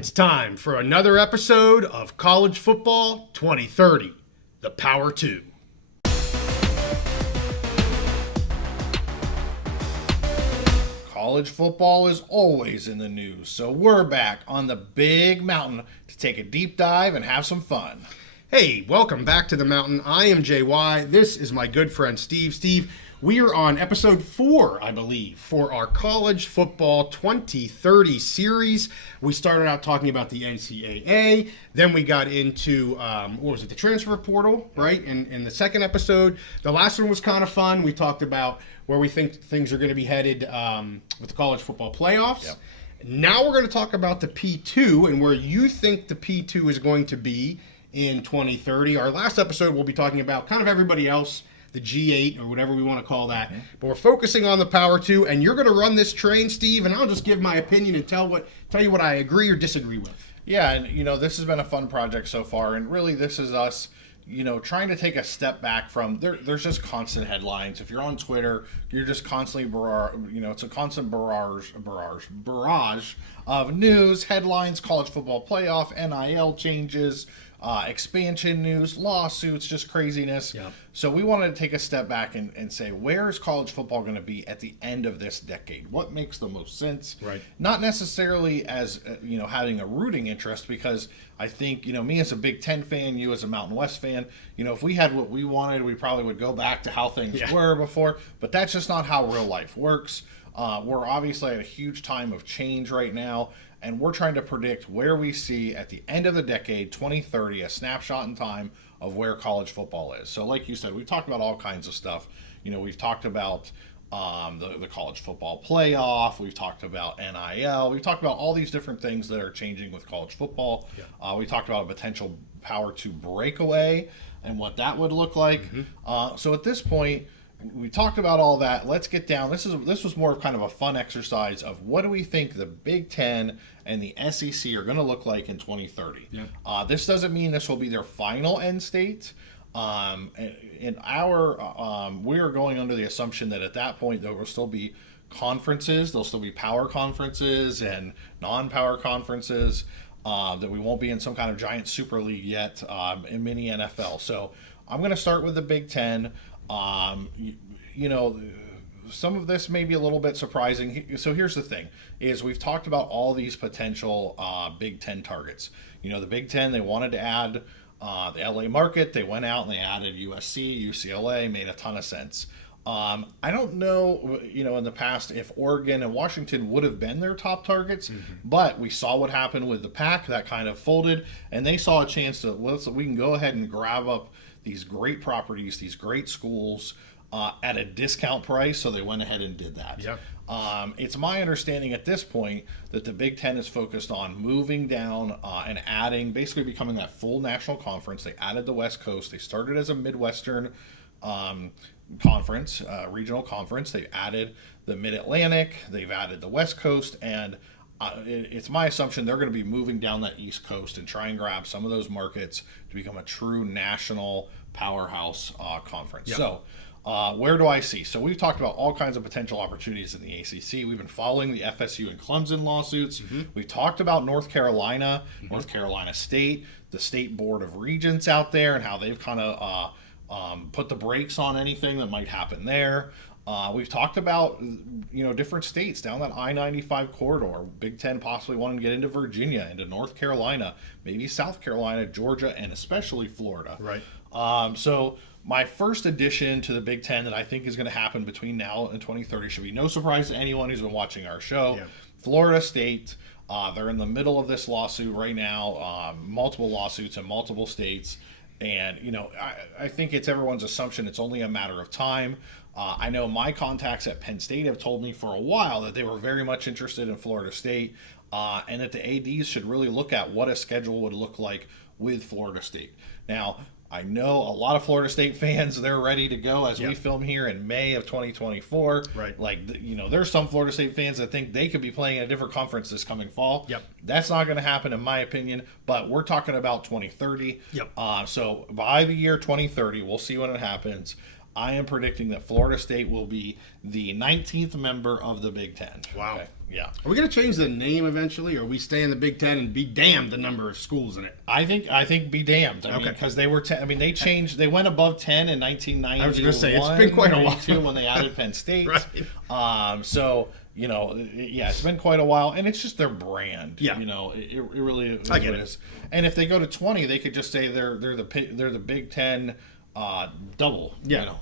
It's time for another episode of College Football 2030, the Power 2. College football is always in the news, so we're back on the big mountain to take a deep dive and have some fun. Hey, welcome back to the mountain. I am JY. This is my good friend Steve. Steve, we are on episode 4, I believe, for our College Football 2030 series. We started out talking about the NCAA. Then we got into, the transfer portal, right? In the second episode. The last one was kind of fun. We talked about where we think things are going to be headed with the college football playoffs. Yep. Now we're going to talk about the P2 and where you think the P2 is going to be in 2030. Our last episode, we'll be talking about kind of everybody else, the G8 or whatever we want to call that. Mm-hmm. But we're focusing on the Power 2, and you're going to run this train, Steve, and I'll just give my opinion and tell you what I agree or disagree with. Yeah, and this has been a fun project so far, and really this is us trying to take a step back from there's just constant headlines. If you're on Twitter, you're just constantly it's a constant barrage of news, headlines, college football playoff, NIL changes, expansion news, lawsuits, just craziness. Yep. So we wanted to take a step back and say, where is college football going to be at the end of this decade? What makes the most sense? Right. Not necessarily as, having a rooting interest, because I think, me as a Big Ten fan, you as a Mountain West fan, if we had what we wanted, we probably would go back to how things were before. But that's just not how real life works. We're obviously at a huge time of change right now, and we're trying to predict where we see at the end of the decade, 2030, a snapshot in time of where college football is. So like you said, we've talked about all kinds of stuff. We've talked about the college football playoff. We've talked about NIL. We've talked about all these different things that are changing with college football. Yeah. We talked about a potential Power 2 breakaway and what that would look like. Mm-hmm. So at this point, we talked about all that. Let's get down. This was more of kind of a fun exercise of what do we think the Big Ten and the SEC are going to look like in 2030. Yeah. This doesn't mean this will be their final end state. We are going under the assumption that at that point there will still be conferences. There'll still be power conferences and non-power conferences. That we won't be in some kind of giant super league yet in mini NFL. So I'm going to start with the Big Ten. Some of this may be a little bit surprising. So here's the thing, is we've talked about all these potential Big Ten targets. The Big Ten, they wanted to add the LA market. They went out and they added USC, UCLA, made a ton of sense. I don't know, in the past if Oregon and Washington would have been their top targets, mm-hmm. but we saw what happened with the Pac. That kind of folded, and they saw a chance we can go ahead and grab up these great properties, these great schools at a discount price, so they went ahead and did that. Yep. It's my understanding at this point that the Big Ten is focused on moving down and adding, basically becoming that full national conference. They added the West Coast. They started as a Midwestern conference, regional conference. They've added the Mid-Atlantic. They've added the West Coast, and it's my assumption they're going to be moving down that East Coast and try and grab some of those markets to become a true national powerhouse conference. Yep. So where do I see? So we've talked about all kinds of potential opportunities in the ACC. We've been following the FSU and Clemson lawsuits. Mm-hmm. We've talked about North Carolina, mm-hmm. North Carolina State, the State Board of Regents out there, and how they've kind of put the brakes on anything that might happen there. We've talked about, different states down that I-95 corridor. Big Ten possibly wanting to get into Virginia, into North Carolina, maybe South Carolina, Georgia, and especially Florida. Right. So my first addition to the Big Ten that I think is going to happen between now and 2030 should be no surprise to anyone who's been watching our show. Yeah. Florida State. They're in the middle of this lawsuit right now, multiple lawsuits in multiple states. And, I think it's everyone's assumption it's only a matter of time. I know my contacts at Penn State have told me for a while that they were very much interested in Florida State and that the ADs should really look at what a schedule would look like with Florida State. Now, I know a lot of Florida State fans, they're ready to go as we film here in May of 2024. Right. There's some Florida State fans that think they could be playing in a different conference this coming fall. Yep. That's not going to happen in my opinion, but we're talking about 2030. Yep. So by the year 2030, we'll see when it happens. I am predicting that Florida State will be the 19th member of the Big Ten. Wow. Okay. Yeah. Are we going to change the name eventually, or are we stay in the Big Ten and be damned the number of schools in it? I think be damned. I mean, because they were. They changed. They went above 10 in 1990. I was going to say it's been quite a while when they added Penn State. Right. So it's been quite a while, and it's just their brand. Yeah. It really is. I get what it is. And if they go to 20, they could just say they're the Big Ten double. Yeah.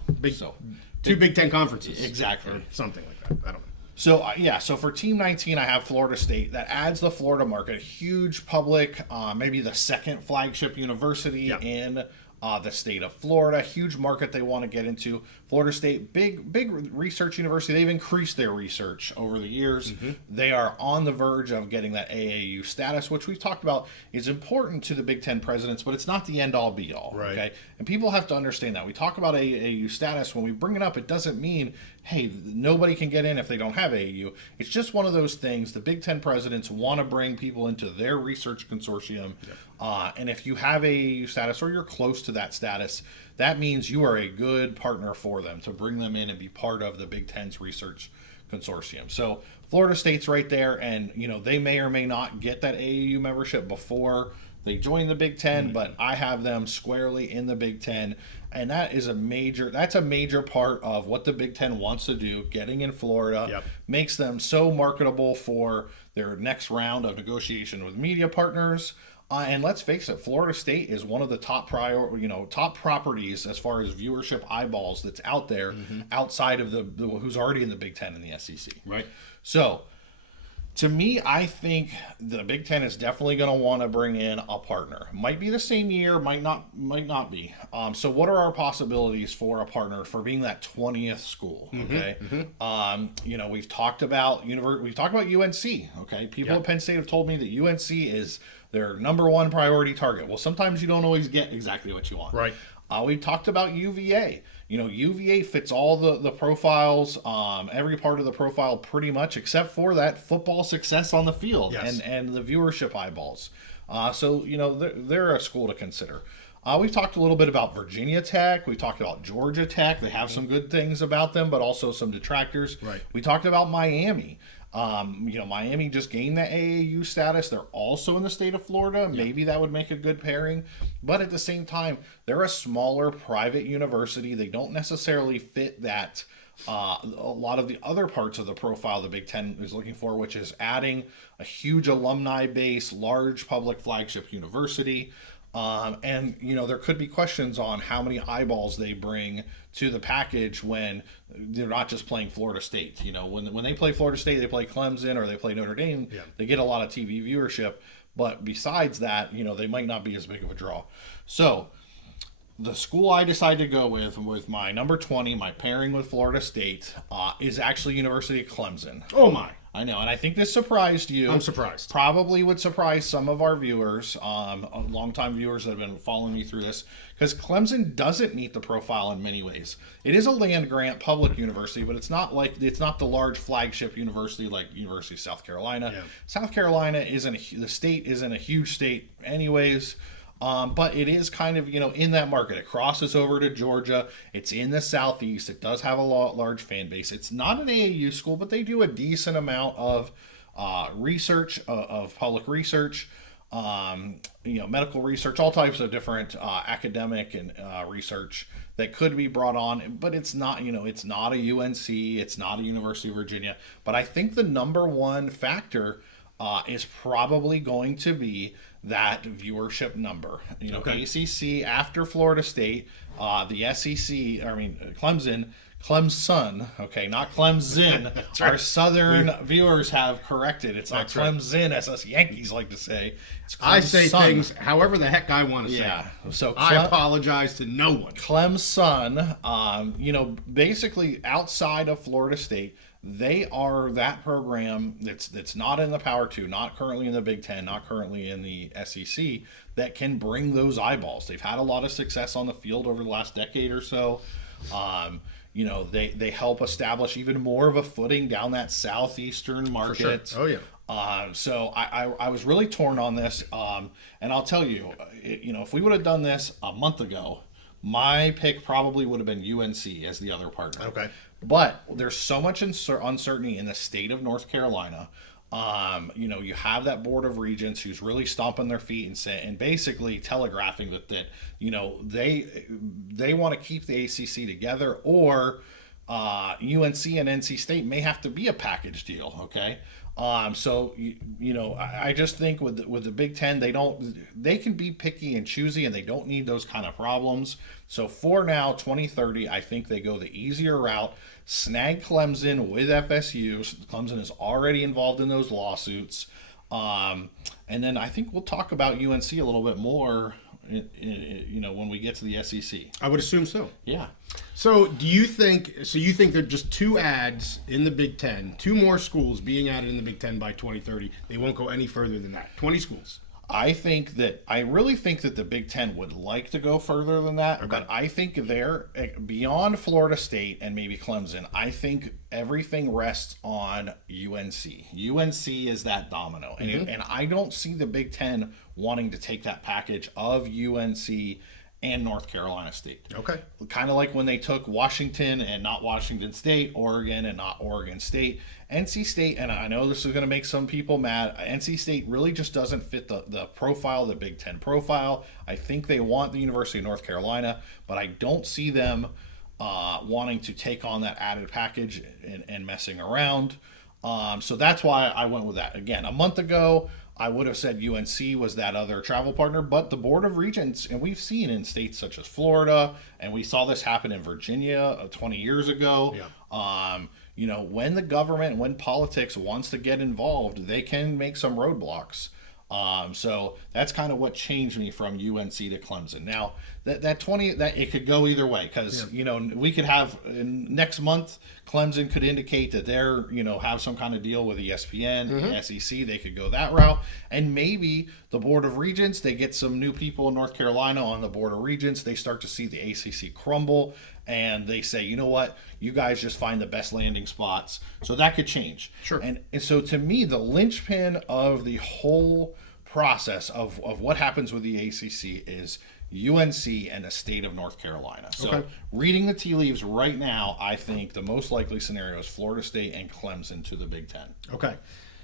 Two Big Ten conferences. Exactly. Or something like that. I don't know. So for Team 19, I have Florida State. That adds the Florida market, a huge public, maybe the second flagship university in the state of Florida. Huge market they want to get into. Florida State, big research university. They've increased their research over the years. Mm-hmm. They are on the verge of getting that AAU status, which we've talked about is important to the Big Ten presidents, but it's not the end-all, be-all. Right. Okay, and people have to understand that. We talk about AAU status. When we bring it up, it doesn't mean, hey, nobody can get in if they don't have AAU. It's just one of those things. The Big Ten presidents want to bring people into their research consortium. And if you have AAU status or you're close to that status, that means you are a good partner for them to bring them in and be part of the Big Ten's research consortium. So Florida State's right there, and they may or may not get that AAU membership before they join the Big Ten, but I have them squarely in the Big Ten, and that's a major part of what the Big Ten wants to do. Getting in Florida makes them so marketable for their next round of negotiation with media partners. And let's face it, Florida State is one of the top properties as far as viewership eyeballs that's out there outside of the who's already in the Big Ten and the SEC. Right. So, to me, I think the Big Ten is definitely going to want to bring in a partner. Might be the same year, might not be. So, what are our possibilities for a partner for being that 20th school? Okay. We've talked about UNC. Okay. People at Penn State have told me that UNC is their number one priority target. Well, sometimes you don't always get exactly what you want. Right. We've talked about UVA. UVA fits all the profiles, every part of the profile pretty much, except for that football success on the field and the viewership eyeballs. So they're a school to consider. We've talked a little bit about Virginia Tech. We talked about Georgia Tech. They have some good things about them, but also some detractors. Right. We talked about Miami. Miami just gained that AAU status. They're also in the state of Florida. Maybe that would make a good pairing. But at the same time, they're a smaller private university. They don't necessarily fit that a lot of the other parts of the profile the Big Ten is looking for, which is adding a huge alumni base, large public flagship university. And there could be questions on how many eyeballs they bring to the package when they're not just playing Florida State. When they play Florida State, they play Clemson or they play Notre Dame. They get a lot of TV viewership. But besides that, they might not be as big of a draw. So the school I decided to go with my number 20, my pairing with Florida State, is actually University of Clemson. Oh my. I know, and I think this surprised you. I'm surprised. Probably would surprise some of our viewers, longtime viewers that have been following me through this, because Clemson doesn't meet the profile in many ways. It is a land-grant public university, but it's not the large flagship university like University of South Carolina. Yeah. South Carolina the state isn't a huge state anyways. But it is kind of, in that market. It crosses over to Georgia. It's in the southeast. It does have a large fan base. It's not an AAU school, but they do a decent amount of research, of public research, medical research, all types of different academic and research that could be brought on. But it's not, it's not a UNC. It's not a University of Virginia. But I think the number one factor is probably going to be that viewership number. ACC after Florida State, the SEC, Clemson, okay, not Clemson. Right. Our southern viewers have corrected. It's not Clemson, as us Yankees like to say. It's Clemson. I say things however the heck I want to say. Yeah. So I apologize to no one. Clemson, basically outside of Florida State, they are that program that's not in the Power 2, not currently in the Big Ten, not currently in the SEC, that can bring those eyeballs. They've had a lot of success on the field over the last decade or so. They help establish even more of a footing down that southeastern market. For sure. Oh yeah. So I was really torn on this, and I'll tell you, if we would have done this a month ago, my pick probably would have been UNC as the other partner. Okay. But there's so much uncertainty in the state of North Carolina. You have that board of regents who's really stomping their feet and basically telegraphing that they want to keep the ACC together, or UNC and NC State may have to be a package deal. Okay. I just think with the Big Ten, they can be picky and choosy, and they don't need those kind of problems. So for now, 2030, I think they go the easier route, snag Clemson with FSU. Clemson is already involved in those lawsuits. And then I think we'll talk about UNC a little bit more, when we get to the SEC. I would assume so. Yeah. So you think there are just two ads in the Big Ten, two more schools being added in the Big Ten by 2030. They won't go any further than that. 20 schools. I really think that the Big Ten would like to go further than that, but I think they're beyond Florida State and maybe Clemson. I think everything rests on UNC. UNC is that domino, and I don't see the Big Ten wanting to take that package of UNC and North Carolina State. Okay. Kind of like when they took Washington and not Washington State, Oregon and not Oregon State. NC State, and I know this is going to make some people mad, NC State really just doesn't fit the profile, the Big Ten profile. I think they want the University of North Carolina, but I don't see them wanting to take on that added package and messing around. So that's why I went with that. Again, a month ago, I would have said UNC was that other travel partner, but the Board of Regents, and we've seen in states such as Florida, and we saw this happen in Virginia 20 years ago. Yeah. When the government, when politics wants to get involved, they can make some roadblocks. So that's kind of what changed me from UNC to Clemson. Now that it could go either way, because we could have next month Clemson could indicate that they're have some kind of deal with ESPN, and SEC. They could go that route, and maybe the Board of Regents, they get some new people in North Carolina on the Board of Regents. They start to see the ACC crumble, and they say, you know what, you guys just find the best landing spots. So that could change. Sure. And so to me, the linchpin of the whole process of what happens with the ACC is UNC and the state of North Carolina. So reading the tea leaves right now, I think the most likely scenario is Florida State and Clemson to the Big Ten. Okay.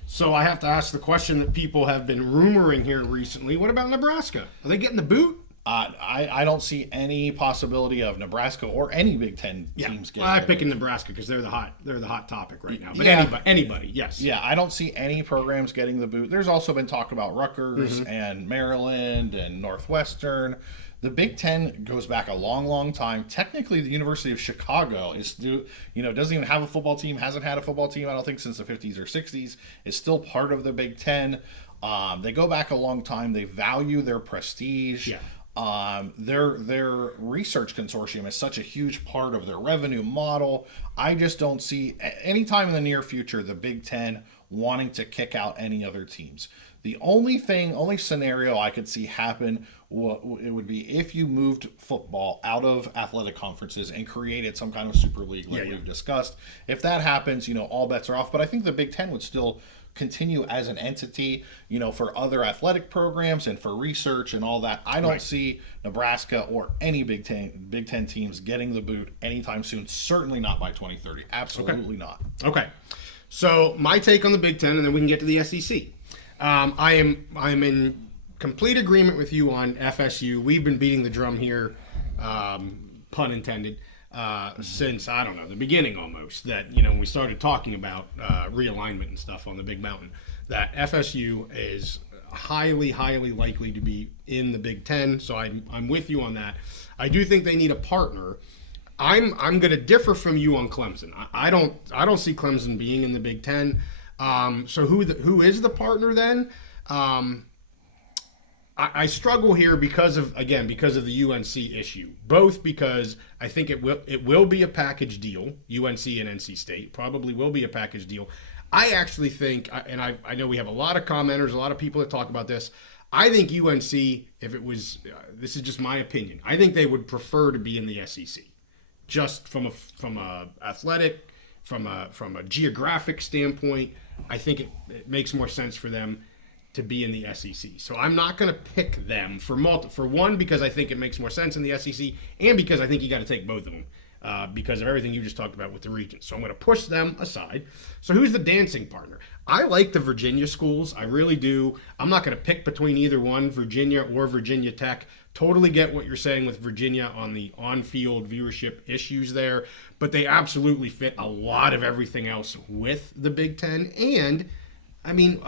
So I have to ask the question that people have been rumoring here recently. What about Nebraska? Are they getting the boot? I don't see any possibility of Nebraska or any Big Ten teams getting. I'm picking Nebraska because they're the hot topic right now. But anybody, yes. Yeah, I don't see any programs getting the boot. There's also been talk about Rutgers and Maryland and Northwestern. The Big Ten goes back a long, long time. Technically, the University of Chicago doesn't even have a football team. Hasn't had a football team, I don't think, since the 50s or 60s. Is still part of the Big Ten. They go back a long time. They value their prestige. Yeah. Their research consortium is such a huge part of their revenue model. I just don't see any time in the near future the Big Ten wanting to kick out any other teams. The only scenario I could see happen it would be if you moved football out of athletic conferences and created some kind of super league like we've discussed. If that happens, all bets are off. But I think the Big Ten would still continue as an entity, for other athletic programs and for research and all that. I don't see Nebraska or any Big Ten teams getting the boot anytime soon. Certainly not by 2030. Absolutely not. Okay. So my take on the Big Ten, and then we can get to the SEC. I'm in complete agreement with you on FSU. We've been beating the drum here, pun intended, since, I don't know, the beginning almost, that, when we started talking about realignment and stuff on the Big Mountain, that FSU is highly, highly likely to be in the Big Ten. So I'm with you on that. I do think they need a partner. I'm going to differ from you on Clemson. I don't see Clemson being in the Big Ten. So who is the partner then? I struggle here because of the UNC issue. Both because I think it will be a package deal. UNC and NC State probably will be a package deal. I actually think, and I know we have a lot of commenters, a lot of people that talk about this. I think UNC, if it was, this is just my opinion, I think they would prefer to be in the SEC, just from a athletic, from a geographic standpoint. I think it makes more sense for them to be in the SEC. So I'm not going to pick them for one, because I think it makes more sense in the SEC, and because I think you got to take both of them. because of everything you just talked about with the region. So I'm going to push them aside. So who's the dancing partner? I like the Virginia schools. I really do. I'm not going to pick between either one, Virginia or Virginia Tech. Totally get what you're saying with Virginia on the on-field viewership issues there, but they absolutely fit a lot of everything else with the Big Ten. And, I mean,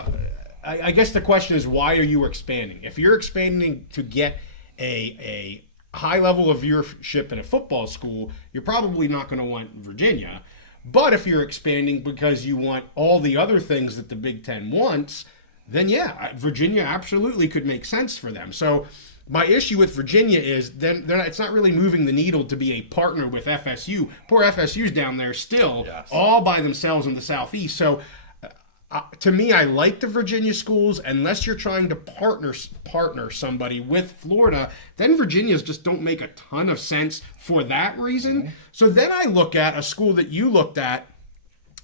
I guess the question is, why are you expanding? If you're expanding to get a high level of viewership in a football school, you're probably not going to want Virginia. But if you're expanding because you want all the other things that the Big Ten wants, then yeah, Virginia absolutely could make sense for them. So my issue with Virginia is then it's not really moving the needle to be a partner with FSU. Poor FSU's down there still, all by themselves in the Southeast. So to me, I like the Virginia schools. Unless you're trying to partner somebody with Florida, then Virginias just don't make a ton of sense for that reason. Mm-hmm. So then I look at a school that you looked at,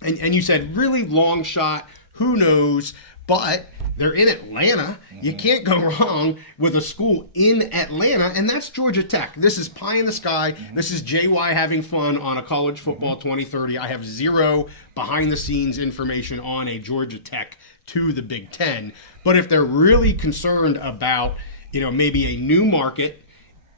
and you said really long shot, who knows, but they're in Atlanta. Mm-hmm. You can't go wrong with a school in Atlanta, and that's Georgia Tech. This is pie in the sky. Mm-hmm. This is JY having fun on a college football 2030. I have zero behind-the-scenes information on a Georgia Tech to the Big Ten. But if they're really concerned about, maybe a new market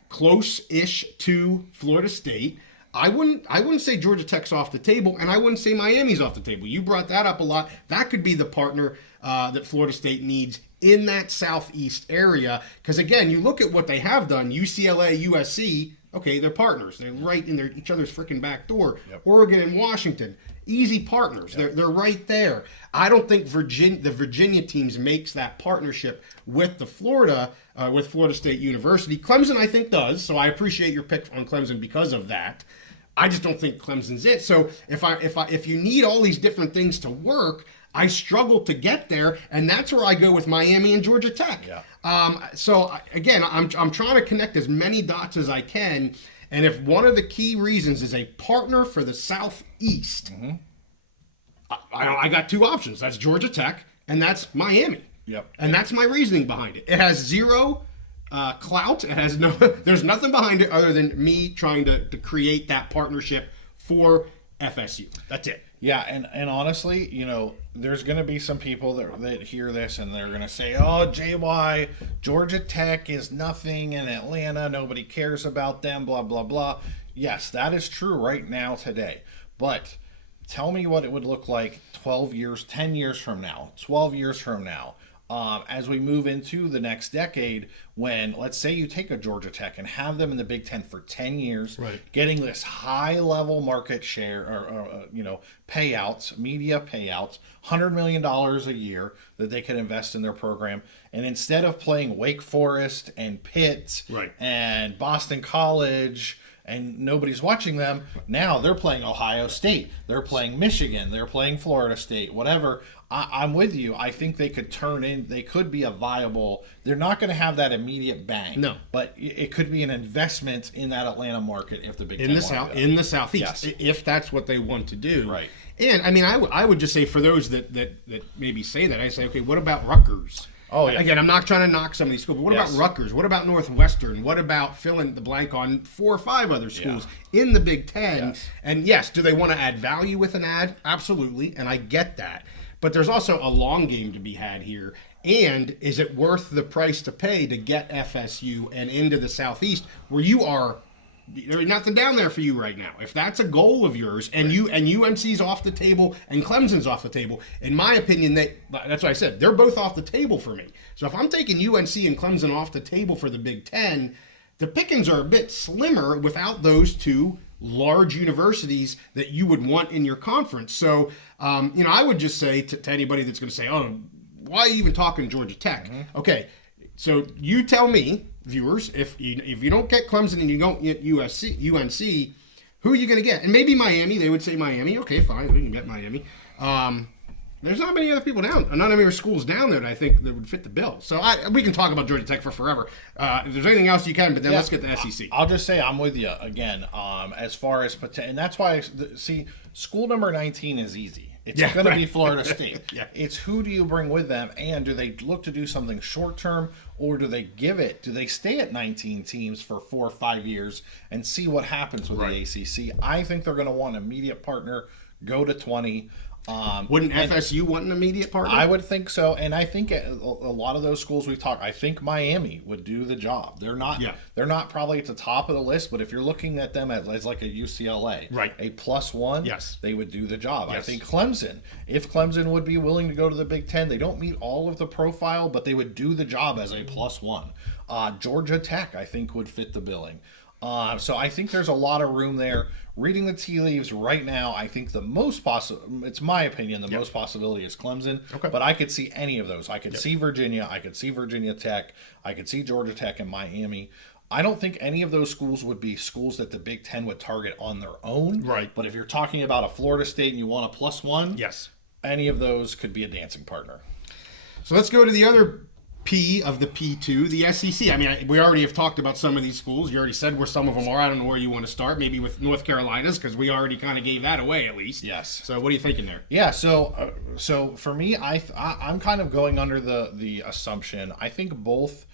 close-ish to Florida State, I wouldn't say Georgia Tech's off the table, and I wouldn't say Miami's off the table. You brought that up a lot. That could be the partner that Florida State needs in that Southeast area. Because, again, you look at what they have done, UCLA, USC, okay, they're partners. They're right in each other's freaking back door. Yep. Oregon and Washington, easy partners. Yep. They're right there. I don't think the Virginia teams makes that partnership with Florida State University. Clemson, I think, does, so I appreciate your pick on Clemson because of that. I just don't think Clemson's it. So if you need all these different things to work, I struggle to get there, and that's where I go with Miami and Georgia Tech. Yeah. So again, I'm trying to connect as many dots as I can, and if one of the key reasons is a partner for the Southeast, mm-hmm. I got two options. That's Georgia Tech, and that's Miami. Yep. And that's my reasoning behind it. It has zero clout. It has there's nothing behind it other than me trying to create that partnership for FSU. That's it. Yeah, and honestly, there's going to be some people that hear this and they're going to say, oh, JY, Georgia Tech is nothing in Atlanta. Nobody cares about them, blah, blah, blah. Yes, that is true right now today. But tell me what it would look like 12 years, 10 years from now, 12 years from now. As we move into the next decade, when, let's say you take a Georgia Tech and have them in the Big Ten for 10 years, right, getting this high-level market share or payouts, media payouts, $100 million a year that they could invest in their program. And instead of playing Wake Forest and Pitt and Boston College and nobody's watching them, now they're playing Ohio State, they're playing Michigan, they're playing Florida State, whatever. I'm with you. I think they could be a viable, they're not going to have that immediate bang. No. But it could be an investment in that Atlanta market if the Big Ten in the Southeast, yes, if that's what they want to do. Right. And, I mean, I would just say for those that maybe say that, I say, okay, what about Rutgers? Oh, yeah. Again, I'm not trying to knock some of these schools, but what about Rutgers? What about Northwestern? What about fill in the blank on 4 or 5 other schools in the Big Ten? Yes. And yes, do they want to add value with an ad? Absolutely, and I get that. But there's also a long game to be had here. And is it worth the price to pay to get FSU and into the Southeast where there's nothing down there for you right now? If that's a goal of yours, and UNC's off the table and Clemson's off the table, in my opinion, that's what I said. They're both off the table for me. So if I'm taking UNC and Clemson off the table for the Big Ten, the pickings are a bit slimmer without those two large universities that you would want in your conference. So, I would just say to anybody that's going to say, oh, why are you even talking Georgia Tech? Mm-hmm. Okay, so you tell me, viewers, if you don't get Clemson and you don't get UNC, who are you going to get? And maybe Miami. They would say Miami. Okay, fine, we can get Miami. There's not many other people down, not many other schools down there that I think that would fit the bill. So we can talk about Georgia Tech for forever. If there's anything else you can, but then let's get the SEC. I'll just say I'm with you again. As far as and that's why school number 19 is easy It's going to be Florida State. Yeah. It's who do you bring with them, and do they look to do something short term, or do they stay at 19 teams for 4 or 5 years and see what happens with the ACC? I think they're going to want an immediate partner, go to 20. Wouldn't FSU want an immediate partner? I would think so, and I think a lot of those schools we've talked. I think Miami would do the job. They're not. Yeah. They're not probably at the top of the list, but if you're looking at them as like a UCLA, a +1, yes, they would do the job. Yes. I think Clemson, if Clemson would be willing to go to the Big Ten, they don't meet all of the profile, but they would do the job as a +1. Georgia Tech, I think, would fit the billing. So I think there's a lot of room there. Reading the tea leaves right now, I think the most possible, it's my opinion, the most possibility is Clemson. Okay. But I could see any of those. I could see Virginia. I could see Virginia Tech. I could see Georgia Tech and Miami. I don't think any of those schools would be schools that the Big Ten would target on their own. Right. But if you're talking about a Florida State and you want a +1, yes, any of those could be a dancing partner. So let's go to the other P of the P2, the SEC. I mean, we already have talked about some of these schools. You already said where some of them are. I don't know where you want to start. Maybe with North Carolina's, because we already kind of gave that away at least. Yes. So what are you thinking there? Yeah. So for me, I'm kind of going under the assumption. I think both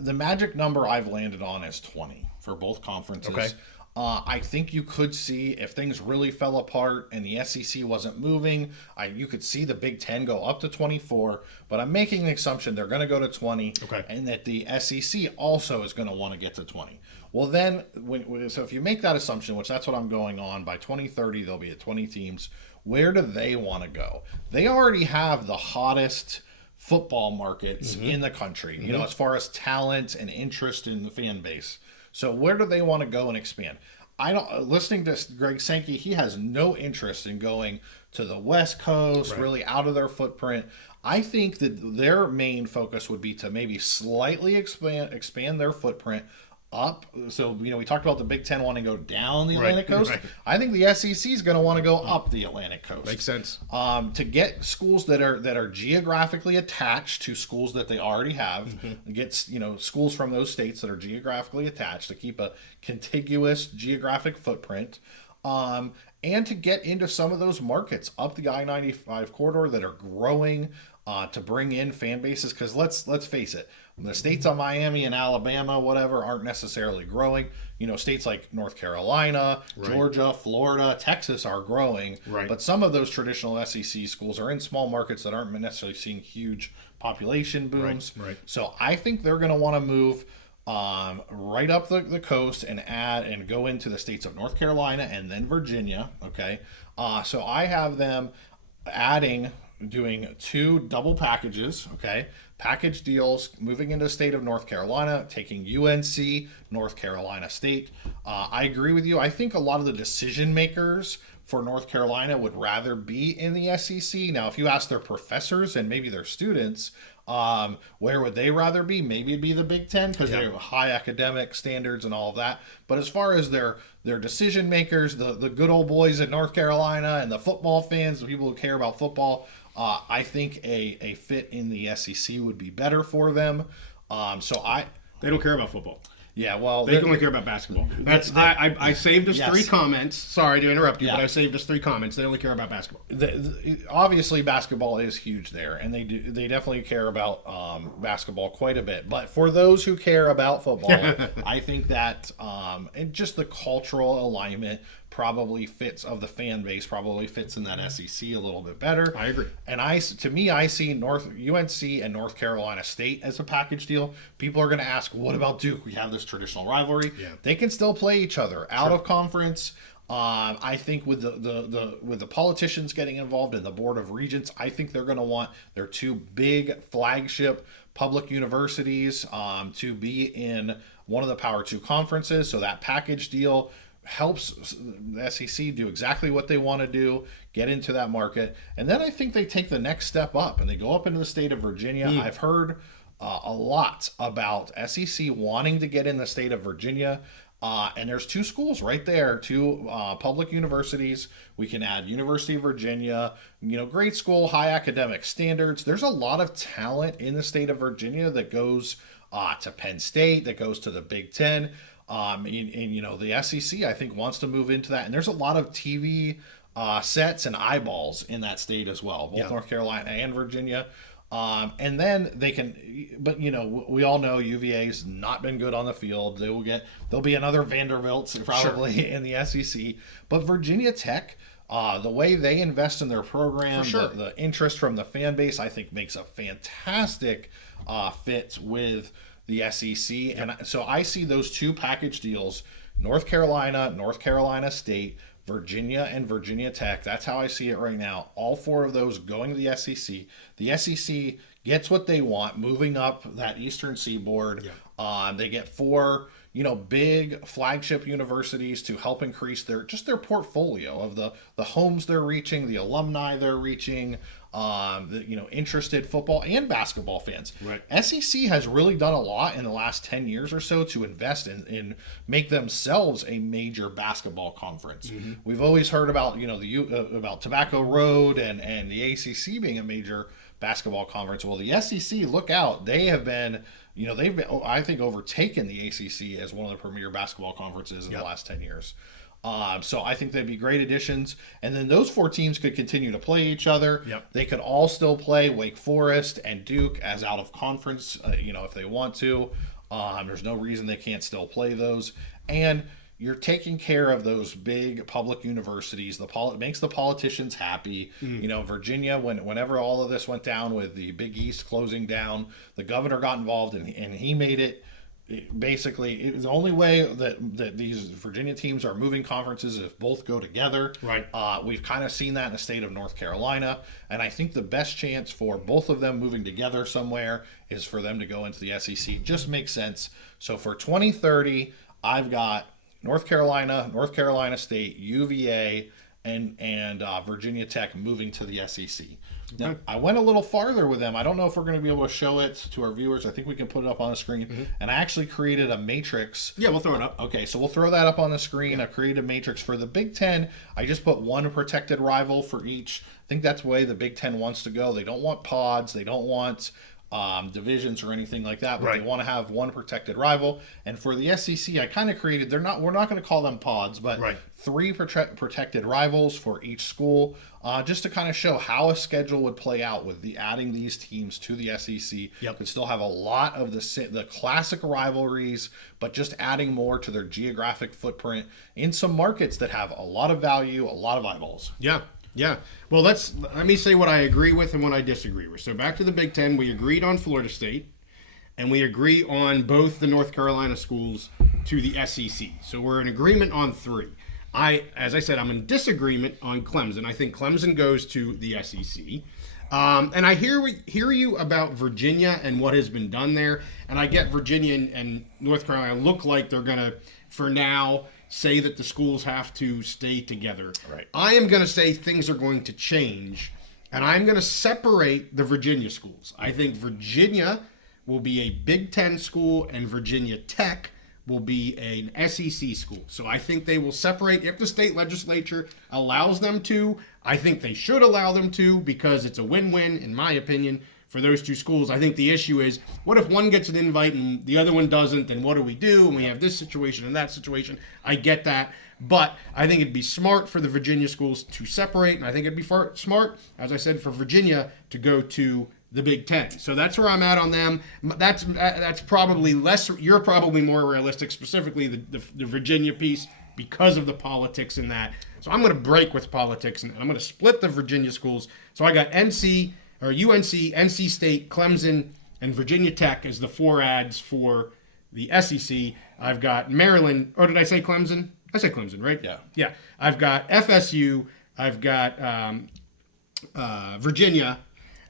the magic number I've landed on is 20 for both conferences. Okay. I think you could see if things really fell apart and the SEC wasn't moving, you could see the Big Ten go up to 24. But I'm making the assumption they're going to go to 20, and that the SEC also is going to want to get to 20. Well, then, so if you make that assumption, which that's what I'm going on, by 2030 they'll be at 20 teams. Where do they want to go? They already have the hottest football markets in the country, you know, as far as talent and interest in the fan base. So where do they want to go and expand? Listening to Greg Sankey, he has no interest in going to the West Coast, really out of their footprint. I think that their main focus would be to maybe slightly expand their footprint up. So, you know, we talked about the Big Ten wanting to go down the Atlantic coast. I think the SEC is going to want to go up the Atlantic coast. Makes sense. To get schools that are geographically attached to schools that they already have, get, you know, schools from those states that are geographically attached to keep a contiguous geographic footprint. And to get into some of those markets up the I-95 corridor that are growing, to bring in fan bases, because let's face it, the states of Miami and Alabama, whatever, aren't necessarily growing. You know, states like North Carolina, Georgia, Florida, Texas are growing, but some of those traditional SEC schools are in small markets that aren't necessarily seeing huge population booms. So I think they're going to want to move right up the coast and go into the states of North Carolina and then Virginia. Okay, so I have them doing 2 double packages. Okay, package deals, moving into the state of North Carolina, taking UNC, North Carolina State. I agree with you. I think a lot of the decision makers for North Carolina would rather be in the SEC. Now, if you ask their professors and maybe their students, where would they rather be? Maybe it'd be the Big Ten, because they have high academic standards and all of that. But as far as their decision makers, the good old boys in North Carolina and the football fans, the people who care about football, I think a fit in the SEC would be better for them. They don't care about football. Yeah, well, they can only care about basketball. I saved us 3 comments. Sorry to interrupt you, but I saved us 3 comments. They only care about basketball. Obviously, basketball is huge there, and they definitely care about basketball quite a bit. But for those who care about football, I think that and just the cultural alignment probably fits of the fan base probably fits in that SEC a little bit better. I agree. And I see UNC and North Carolina State as a package deal. People are going to ask, what about Duke? We have this traditional rivalry. They can still play each other out of conference. I think with the politicians getting involved in the Board of Regents, I think they're going to want their 2 big flagship public universities to be in one of the Power 2 conferences. So that package deal helps the SEC do exactly what they want to do, get into that market. And then I think they take the next step up and they go up into the state of Virginia. I've heard a lot about SEC wanting to get in the state of Virginia. And there's 2 schools right there, 2 public universities. We can add University of Virginia, you know, great school, high academic standards. There's a lot of talent in the state of Virginia that goes to Penn State, that goes to the Big Ten. And you know, the SEC, I think, wants to move into that. And there's a lot of TV sets and eyeballs in that state as well, both North Carolina and Virginia. And then they can, but we all know UVA's not been good on the field. There'll be another Vanderbilts probably in the SEC, but Virginia Tech, the way they invest in their program, the interest from the fan base, I think makes a fantastic fit with the SEC. Yep. And so I see those two package deals, North Carolina State, Virginia, and Virginia Tech. That's how I see it right now. All four of those going to the SEC. The SEC gets what they want, moving up that Eastern Seaboard. Yeah. They get four, big flagship universities to help increase their portfolio of the homes they're reaching, the alumni they're reaching, interested football and basketball fans. Right. SEC has really done a lot in the last 10 years or so to invest in make themselves a major basketball conference. Mm-hmm. We've always heard about about Tobacco Road and the ACC being a major basketball conference. Well, the SEC, look out, they have been. They've been, I think, overtaken the ACC as one of the premier basketball conferences in the last 10 years. So I think they'd be great additions. And then those four teams could continue to play each other. Yep. They could all still play Wake Forest and Duke as out of conference, if they want to. There's no reason they can't still play those. And you're taking care of those big public universities. It makes the politicians happy. Mm. Virginia, whenever all of this went down with the Big East closing down, the governor got involved and he made it. Basically, the only way that these Virginia teams are moving conferences is if both go together. Right. We've kind of seen that in the state of North Carolina, and I think the best chance for both of them moving together somewhere is for them to go into the SEC. Just makes sense. So for 2030, I've got North Carolina State, UVA, and Virginia Tech moving to the SEC. Now, I went a little farther with them. I don't know if we're going to be able to show it to our viewers. I think we can put it up on the screen. Mm-hmm. And I actually created a matrix. Yeah, we'll throw it up. Okay, so we'll throw that up on the screen. I created a matrix for the Big Ten. I just put one protected rival for each. I think that's the way the Big Ten wants to go. They don't want pods. They don't want divisions or anything like that, but they want to have one protected rival. And for the SEC, I kind of created, we're not going to call them pods, but three protected rivals for each school, just to kind of show how a schedule would play out with adding these teams to the SEC. Yep. Could still have a lot of the classic rivalries, but just adding more to their geographic footprint in some markets that have a lot of value, a lot of eyeballs. Yeah. Yeah. Well, let me say what I agree with and what I disagree with. So back to the Big Ten, we agreed on Florida State, and we agree on both the North Carolina schools to the SEC. So we're in agreement on three. As I said, I'm in disagreement on Clemson. I think Clemson goes to the SEC. And I hear you about Virginia and what has been done there, and I get Virginia and North Carolina look like they're going to, for now, say that the schools have to stay together. Right. I am going to say things are going to change, and I'm going to separate the Virginia schools. I think Virginia will be a Big Ten school, and Virginia Tech will be an SEC school. So I think they will separate if the state legislature allows them to. I think they should allow them to because it's a win-win, in my opinion, for those two schools. I think the issue is, what if one gets an invite and the other one doesn't, then what do we do? And we have this situation and that situation. I get that. But I think it'd be smart for the Virginia schools to separate, and I think it'd be smart, as I said, for Virginia to go to the Big Ten. So that's where I'm at on them. That's probably less. You're probably more realistic, specifically the Virginia piece, because of the politics in that. So I'm going to break with politics, and I'm going to split the Virginia schools. So I got UNC, NC State, Clemson, and Virginia Tech as the four ads for the SEC. I've got Maryland. Oh, did I say Clemson? I said Clemson, right? Yeah. Yeah. I've got FSU. I've got Virginia.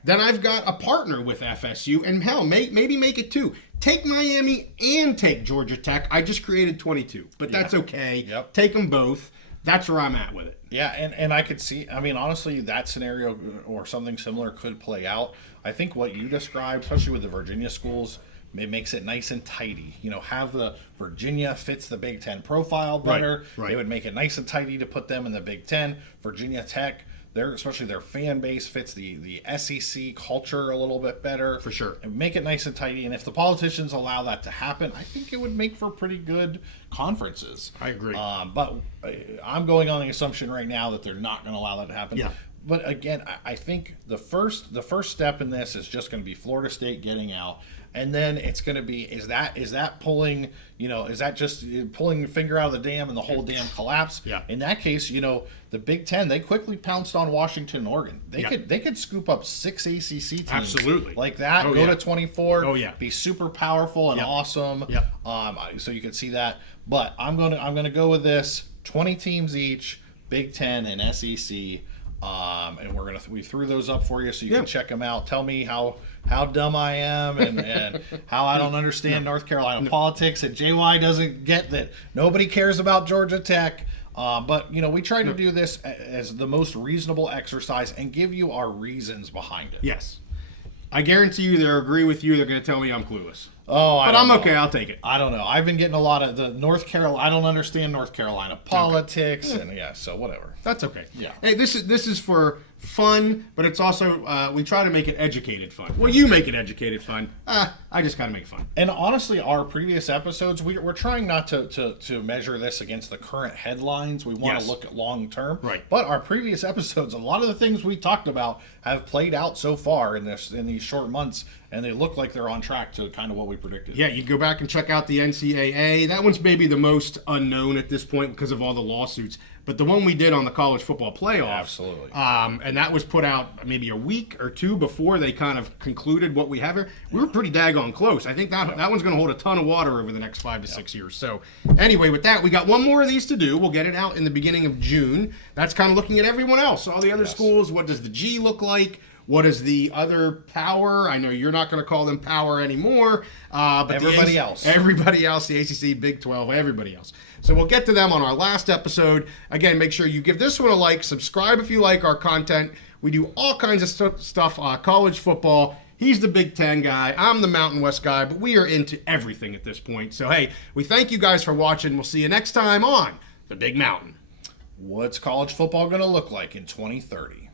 Then I've got a partner with FSU, and hell, maybe make it two. Take Miami and take Georgia Tech. I just created 22, but that's okay. Yep. Take them both. That's where I'm at with it. Yeah, and I could see, honestly, that scenario or something similar could play out. I think what you described, especially with the Virginia schools, it makes it nice and tidy. Have the Virginia fits the Big Ten profile better. Right. It would make it nice and tidy to put them in the Big Ten. Virginia Tech, especially their fan base fits the SEC culture a little bit better. For sure. And make it nice and tidy. And if the politicians allow that to happen, I think it would make for pretty good conferences. I agree. But I'm going on the assumption right now that they're not going to allow that to happen. Yeah. But again, I think the first step in this is just going to be Florida State getting out, and then it's going to be is that pulling, is that just pulling your finger out of the dam and the whole dam collapse? Yeah. In that case, the Big Ten, they quickly pounced on Washington and Oregon. They could scoop up 6 ACC teams. Absolutely. Like that. Oh, go yeah. to 24. Oh, yeah. Be super powerful and awesome. Yep. So you could see that. But I'm gonna go with this 20 teams each, Big Ten and SEC. And we threw those up for you so you can check them out. Tell me how dumb I am and how I don't understand North Carolina politics, and JY doesn't get that nobody cares about Georgia Tech. But we try to do this as the most reasonable exercise and give you our reasons behind it. Yes. I guarantee you they'll agree with you. They're going to tell me I'm clueless. Oh, but I'm okay. I'll take it. I don't know. I've been getting a lot of the North Carolina. I don't understand North Carolina politics, and so whatever. That's okay. Yeah. Hey, this is for fun, but it's also we try to make it educated fun. Well, you make it educated fun. I just gotta make fun. And honestly, our previous episodes, we're trying not to measure this against the current headlines. We want to look at long term. Right. But our previous episodes, a lot of the things we talked about have played out so far in these short months, and they look like they're on track to kind of what we predicted. Yeah, you go back and check out the NCAA. That one's maybe the most unknown at this point because of all the lawsuits. But the one we did on the college football playoffs, absolutely, and that was put out maybe a week or two before they kind of concluded what we have here. We were pretty daggone close. I think that one's going to hold a ton of water over the next 5 to 6 years. So anyway, with that, we got one more of these to do. We'll get it out in the beginning of June. That's kind of looking at everyone else, all the other schools. What does the G look like? What is the other power? I know you're not going to call them power anymore. But everybody else, the ACC, Big 12, everybody else. So we'll get to them on our last episode. Again, make sure you give this one a like. Subscribe if you like our content. We do all kinds of stuff, college football. He's the Big Ten guy. I'm the Mountain West guy. But we are into everything at this point. So, hey, we thank you guys for watching. We'll see you next time on The Big Mountain. What's college football going to look like in 2030?